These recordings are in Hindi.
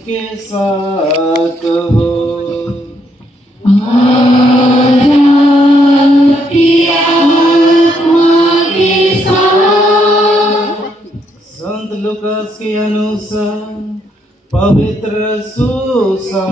के साथ हो। संत लूकास के अनुसार पवित्र सुसमाचार।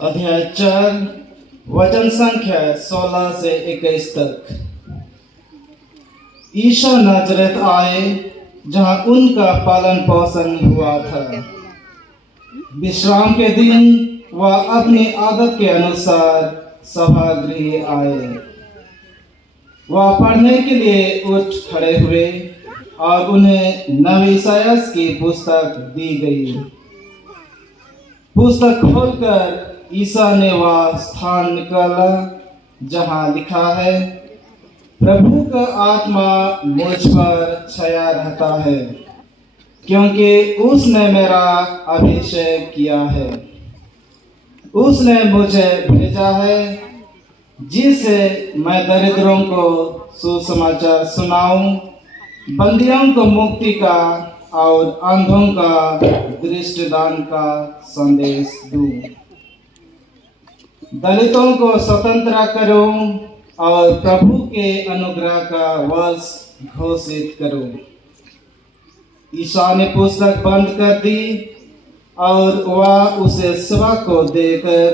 अध्याय 4 वचन संख्या 16 से 21 तक। ईसा नाजरत आए जहां उनका पालन पोषण हुआ था। विश्राम के दिन वह अपनी आदत के अनुसार सभागृह आए। वह पढ़ने के लिए उठ खड़े हुए और उन्हें नबी इसायास की पुस्तक दी गई। पुस्तक खोलकर ईसा ने वह स्थान निकाला जहां लिखा है, प्रभु का आत्मा मुझ पर छाया रहता है, क्योंकि उसने मेरा अभिषेक किया है। उसने मुझे भेजा है जिससे मैं दरिद्रों को सुसमाचार सुनाऊं, बंदियों को मुक्ति का और अंधों का दृष्टिदान का संदेश दूं, दलितों को स्वतंत्र करूं और प्रभु के अनुग्रह का वर्ष घोषित करूं। ईसा ने पुस्तक बंद कर दी और वह उसे सेवक को देकर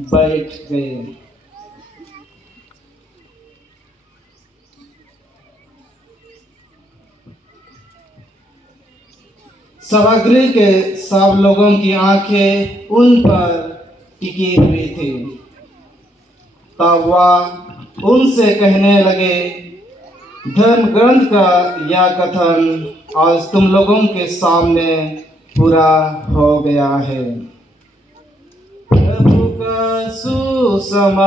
बैठ गए। सभागृह के सब लोगों की आंखें उन पर टिकी हुई थी। तब वह उनसे कहने लगे, धर्म ग्रंथ का यह कथन आज तुम लोगों के सामने पूरा हो गया है। प्रभु का सुसमाचार।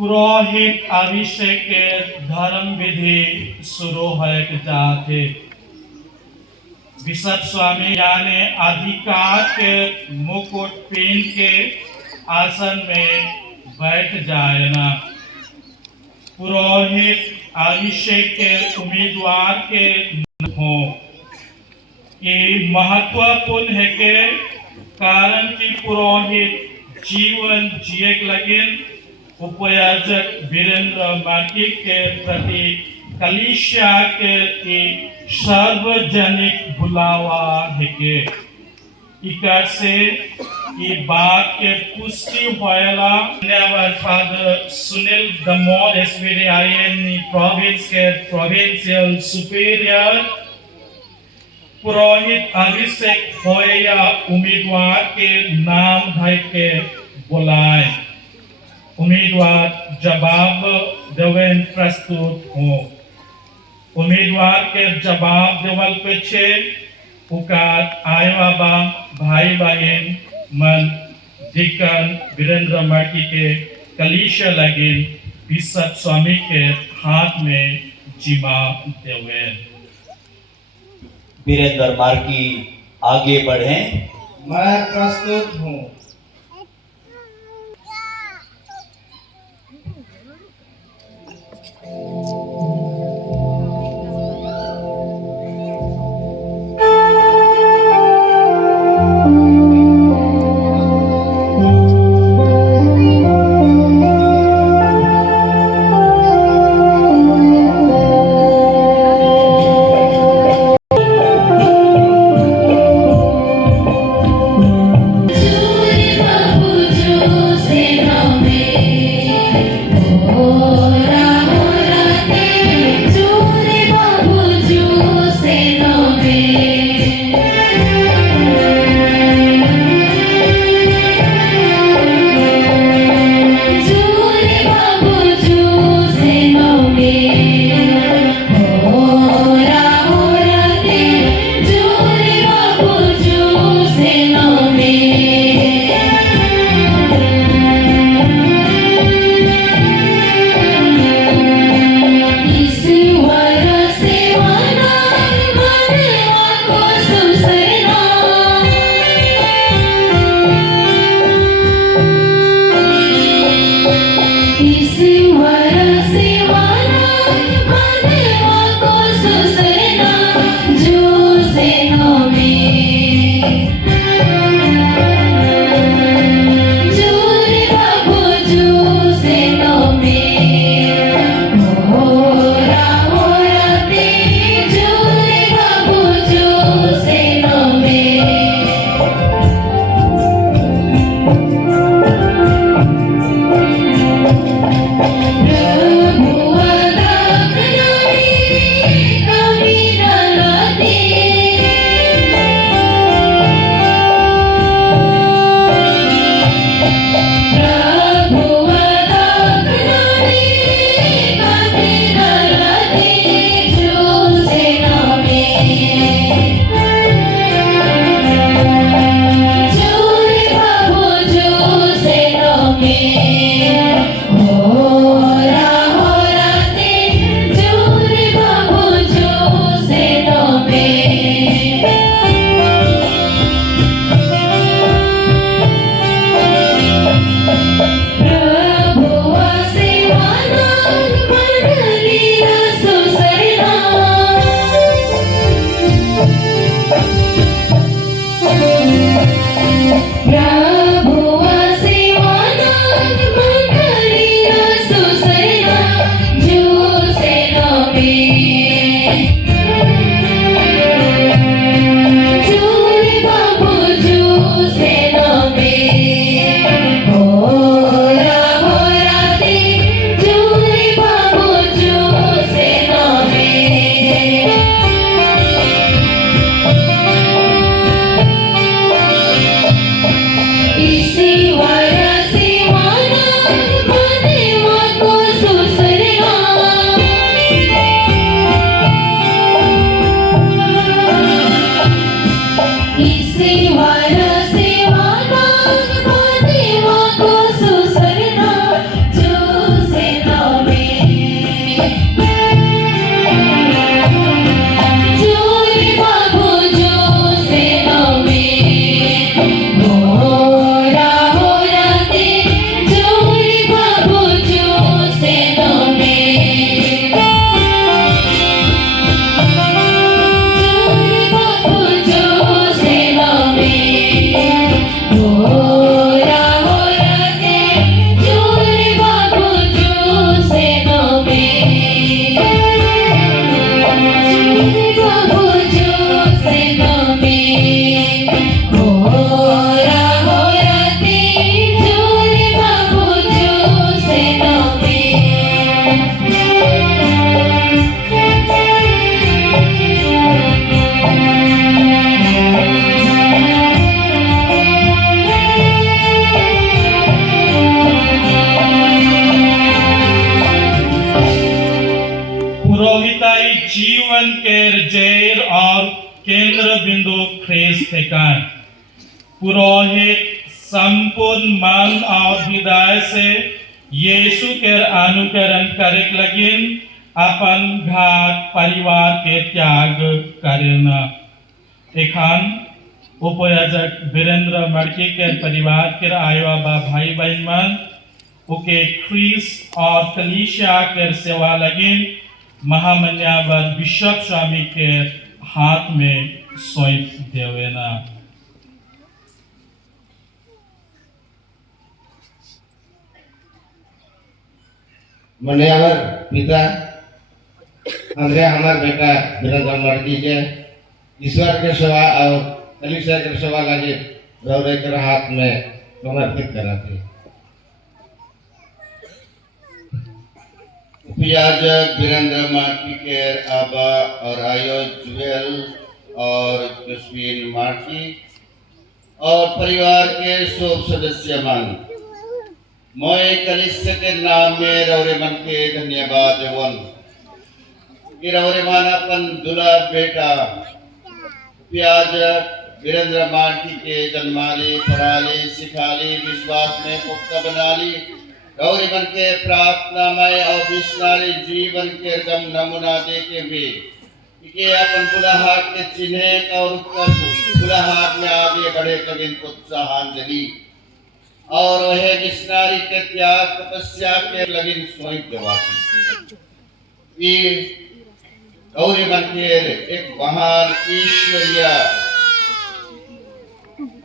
पुरोहित अभिषेक के धर्म विधि शुरू हो जाते। बिशप स्वामी यानी अधिकार के मुकुट पहन के आसन में बैठ जाए ना। पुरोहित अभिषेक के उम्मीदवार के हो। ये महत्वपूर्ण है के कारण कि पुरोहित जीवन जिए लगे उपयाजक वीरेंद्र मार्की के प्रति कलीसिया के सार्वजनिक बुलावा है के इकार से ये बात के पुष्टि होएला। धन्यवाद फादर सुनील दमोद एसपीडीआईएन प्रोविंस के प्रोविंशियल सुपीरियर। पुरोहित अभिषेक होए या उम्मीदवार के नाम धर के बुलाए। उम्मीदवार जवाब देवेन प्रस्तुत हो। उम्मीदवार के जवाब देवल पीछे उकार आयवाबा भाई बहन मन डिकन वीरेंद्र मार्की के कलीसिया लगे बिशप स्वामी के हाथ में जिम्मा देवे। वीरेंद्र मार्की आगे बढ़े। मैं प्रस्तुत हूँ। जीवन के जैर और केंद्र बिंदु ख्रीस्त ठेकान पुरोहित संपूर्ण मन और हृदय से यीशु के अनुकरण करे लगिन अपन घर परिवार के त्याग करना। एखान उपयाजक वीरेंद्र मड़की के परिवार के आयो बा भाई बहन मन उके ख्रीस्त और कलीसिया के सेवा लगिन महामन्यावर बिशप स्वामी के हाथ में सौंप देवेना। मन्यावर पिता अंदर हमार बेटा वीरेंद्र मड़की के ईश्वर के सेवा और कलीसिया के सेवा लगे गौरव के हाथ में समर्पित कराते। उपयाजक वीरेंद्र मार्की के आबा और आयो जुएल और जसवीन मार्की और परिवार के सब सदस्य मन मोए कलीसिया के नाम में रौरे मन के धन्यवाद देवन कि रौरे मन अपन दुला बेटा उपयाजक वीरेंद्र मार्की के जन्माली पढ़ाली सिखाली विश्वास में पुख्ता बनाली गौरी बन के प्रार्थनामय और विश्वासी जीवन के दम नमूना देते हुए कि अपन बुलाहट के चिन्ह और उत्तर बुलाहट में आगे बढ़े कविन प्रोत्साहांजलि और वह मिशनारी के त्याग तपस्या के लगिन स्वयं देवाती ये गौरी बन के एक महान ईश्वरीय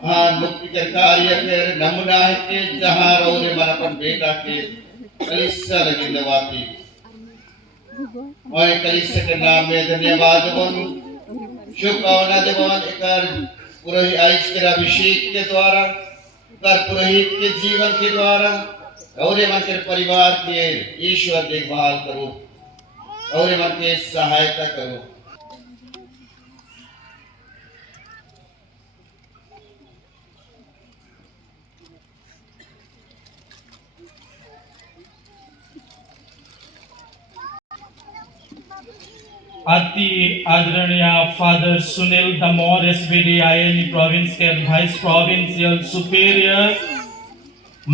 हाँ मुक्ति के कार्य के नमूना है कि जहाँ रौरे मन अपन बेटा के कलीसिया लगी दवाती और कलीसिया के नाम में धन्यवाद देवन शुभकामना देवन एकर पुरोहित आइस के अभिषेक के द्वारा एकर पुरोहित के जीवन के द्वारा रौरे मन के परिवार के ईश्वर देखभाल करो रौरे मन के सहायता करो। अति आदरणीय father Sunil Damor SVD IN province के वाइस प्रोविंशियल सुपीरियर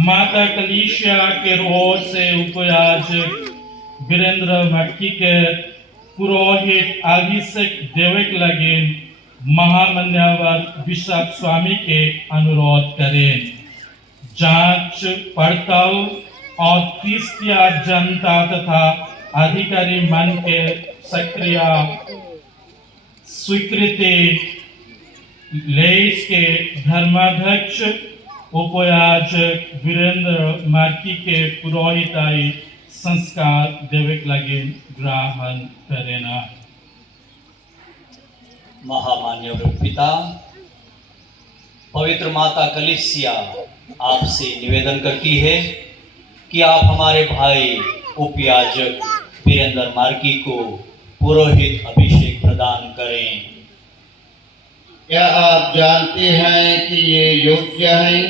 माता कलीसिया के ओर से उपयाजक वीरेंद्र मटकी के पुरोहित अभिषेक देवक लगे महामान्यवर बिशप स्वामी के अनुरोध करें। जांच पड़ताल और क्रिस्तीय जनता तथा अधिकारी मन के सक्रिय स्वीकृति लेस के धर्माध्यक्ष उपायाजक वीरेंद्र मार्की के पुरोहिताई संस्कार देवक लगे ग्रहण करेना। महामान्य पिता, पवित्र माता कलीसिया आपसे निवेदन करती है कि आप हमारे भाई उपयाजक वीरेंद्र मार्की को पुरोहित अभिषेक प्रदान करें। क्या आप जानते हैं कि ये योग्य हैं?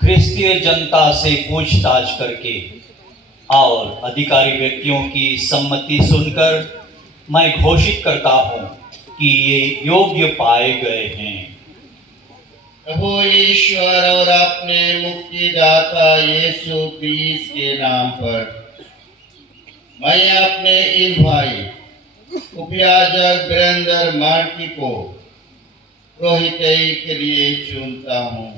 क्रिस्तीय जनता से पूछताछ करके और अधिकारी व्यक्तियों की सम्मति सुनकर मैं घोषित करता हूं कि ये योग्य पाए गए हैं। प्रभु ईश्वर और अपने मुक्तिदाता यीशु क्रिस्त के नाम पर मैं अपने इन भाई उपयाजक वीरेंद्र मार्की को पुरोहित के लिए चुनता हूँ।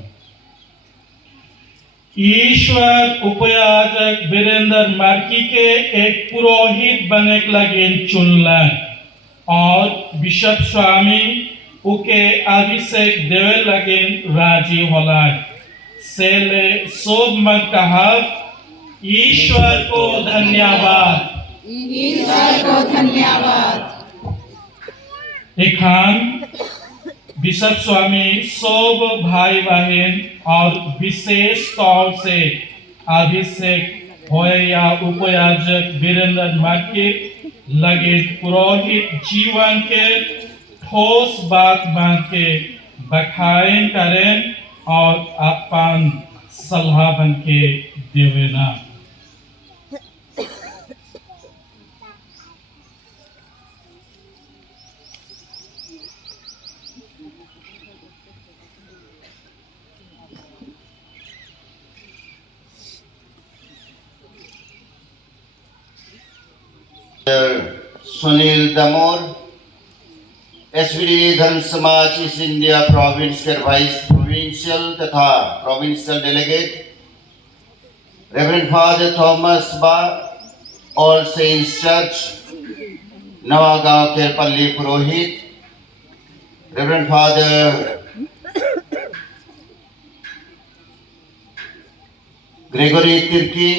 ईश्वर उपयाजक वीरेंद्र मार्की के एक पुरोहित बने लगे चुनलन और बिशप स्वामी उके अभिषेक देवे लगे राजी होला। सेले सोब मत कहा ईश्वर को धन्यवाद। ईश्वर को धन्यवाद। एखान बिशप स्वामी सब भाई बहन और विशेष तौर से अभिषेक होए या उपयाजक वीरेंद्र मार्की लगे पुरोहित जीवन के ठोस बात मान के बखायन करें और अपन सलाह बन के देवेना। सुनील दमोर एसवीडी धर्म समाज ईस्ट इंडिया प्रोविंस के वाइस प्रोविंशियल तथा provincial delegate reverend father Thomas बा ऑल सेंट्स चर्च नवागांव के पल्ली पुरोहित reverend father Gregory Tirkey,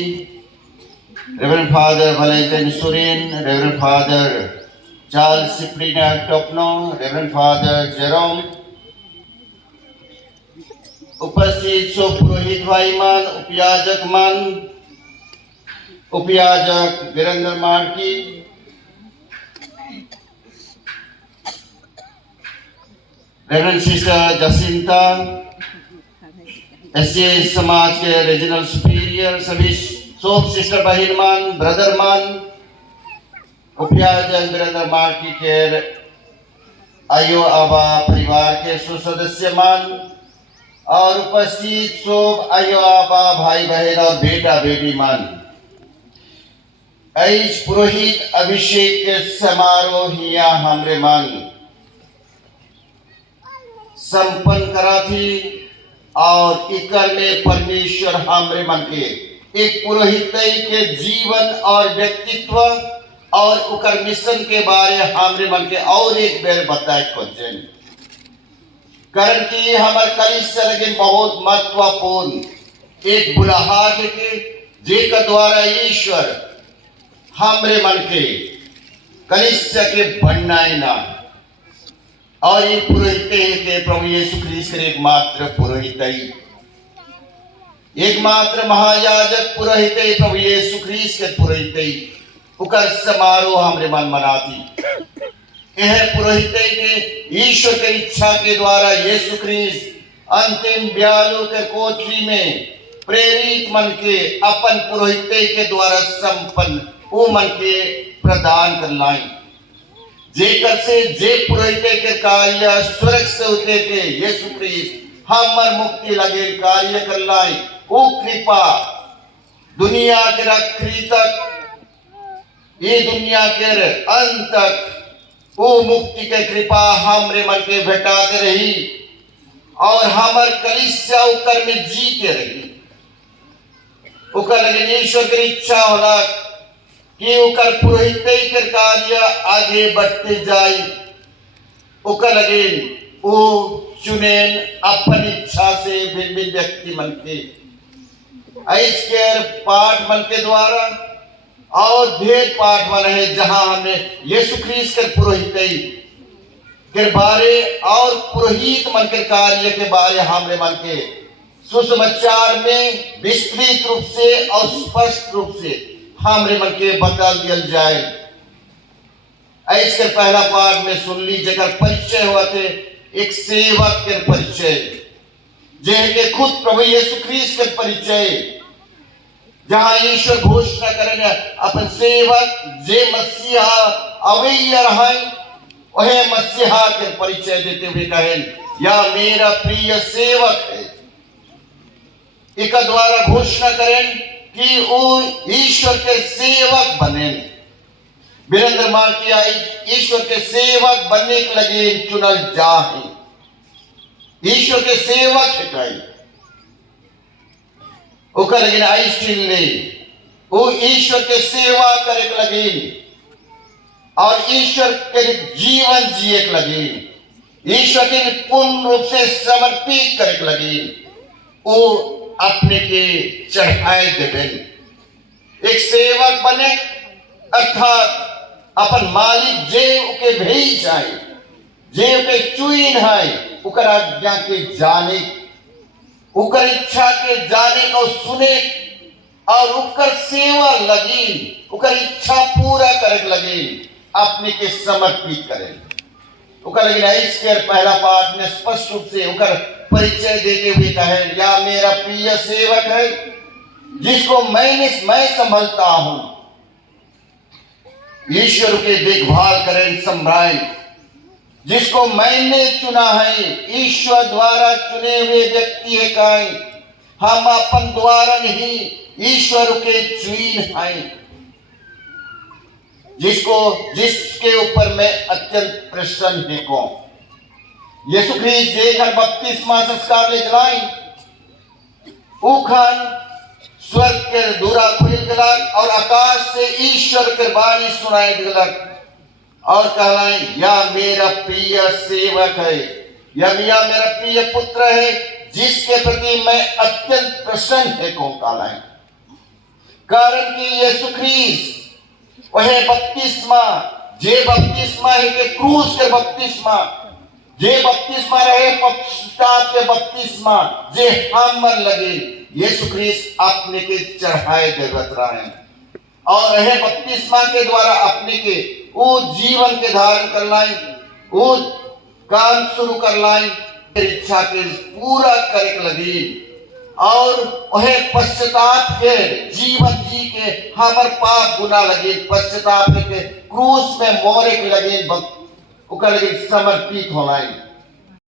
Reverend Father Valentin Surin, Reverend Father Charles Cipriana Topno, Reverend Father Jerome, उपस्थित सो पुरोहित भाईमान, उपयाजक Virendra Marki, reverend sister Jacinta, SA समाज के रीजनल सुपीरियर, सभी सोप सिस्टर बहन मान, ब्रदर मान, उपयाजक वीरेंद्र मार्की के आयो आबा परिवार के सदस्य मान और उपस्थित सोप आयो आबा भाई बहन और बेटा बेटी मान, आज पुरोहित अभिषेक के समारोह यहाँ हमरे मान संपन्न करा थी और इकर में परमेश्वर हमरे मन के एक पुरोहित के जीवन और व्यक्तित्व और उकर मिशन के बारे हमरे मन के और एक बेर बताए खोजन कारण कि हमार कलिसिया लगे बहुत महत्वपूर्ण एक बुलाहट के जेकर द्वारा ईश्वर हमरे मन के कलिसिया के बननाए ना और ये पुरोहित के प्रभु यीशु ख्रीस्त के एकमात्र पुरोहित एकमात्र महायाजक पुरोहित प्रभु यीशु ख्रीस्त के पुरोहित उकर समारोह हमरे मन मनाती यह पुरोहित के ईश्वर के इच्छा के द्वारा यीशु ख्रीस्त अंतिम ब्यालू के कोठरी में प्रेरित मन के अपन पुरोहित के द्वारा संपन्न वो मन के प्रदान कर लाई जेकर से जे पुरोहित के कार्य स्वर्ग से उतरे के यीशु ख्रीस्त हमर मुक्ति लगे कार्य कर लाई वो कृपा दुनिया के रखरी तक ये दुनिया के अंत तक वो मुक्ति के कृपा हमरे मन के भेटाते रही और हमर कलिसिया उकर में जी के रही। उकर लगे ईश्वर की इच्छा होला कि उकर पुरोहित के कार्य आगे बढ़ते जाए। उकर लगे वो चुने अपनी इच्छा से भिन्न भिन्न व्यक्ति मन के ऐस के पाठ मन के द्वारा और ढेर पाठ मन है जहां हमें यीशु ख्रीस्त के पुरोहित के बारे और पुरोहित मन के कार्य के बारे हमरे मन के सुसमाचार में विस्तृत रूप से और स्पष्ट रूप से हमरे मन के बता दिया जाए। ऐसे पहला पाठ में सुन ली जगह परिचय हुआ थे एक सेवक के परिचय, जिनके खुद प्रभु यीशु ख्रीस्त के परिचय, जहां ईश्वर घोषणा करेंगे अपन सेवक जे मसीहा अवैया है वह मसीहा के परिचय देते हुए कहें या मेरा प्रिय सेवक है। एक द्वारा घोषणा करें कि वो ईश्वर के सेवक बने। वीरेंद्र मान किया ईश्वर के सेवक बनने के लगे चुनल जाए। ईश्वर के सेवक है ओकर लगे आइस्टिन ले वो ईश्वर के सेवा करे के लगे और ईश्वर के जीवन जिए के लगे, ईश्वर के पूर्ण रूप से समर्पित करे के लगे, वो अपने के चढ़ाए देवे। एक सेवक बने अर्थात अपन मालिक जे के भेज जाए, जे के चुइन है उकर आज्ञा के जाने, उकर इच्छा के जाने को सुने और उकर सेवा लगी, उकर इच्छा पूरा करे लगे, अपने के समर्पित करें। उकर लगी इसके पहला पाठ में स्पष्ट रूप से उकर परिचय देते हुए कहे या मेरा प्रिय सेवक है जिसको मैं संभलता हूं। ईश्वर के देखभाल करें संभाल, जिसको मैंने चुना है, ईश्वर द्वारा चुने हुए व्यक्ति है कहें हम अपन द्वारा नहीं ईश्वर के चुन हैं, जिसके ऊपर मैं अत्यंत प्रसन्न है। कौन? यीशु ख्रीस्त देकर बपतिस्मा संस्कार ले जलाई उखन स्वर्ग के दूरा खुल गलक और आकाश से ईश्वर के वाणी सुनाई गलक और कहलाई या मेरा प्रिय सेवक है, या मेरा प्रिय पुत्र है जिसके प्रति मैं अत्यंत प्रसन्न है। कौन कहलाई? कारण कि यीशु ख्रीस्त वह बपतिस्मा जे बपतिस्मा है के क्रूस के बपतिस्मा, जे बपतिस्मा रहे पश्चात के बपतिस्मा जे हम मन लगे यीशु ख्रीस्त अपने के चढ़ाए देवत रहे और रहे बपतिस्मा के द्वारा अपने के वो जीवन के धारण कर लाई, वो काम शुरू कर लाई, इच्छा के पूरा करे लगी और वह पश्चाताप के जीवन जी के हमार पाप गुना लगे, पश्चाताप के क्रूस में मोरे के लगे, लगे समर्पित हो लाई।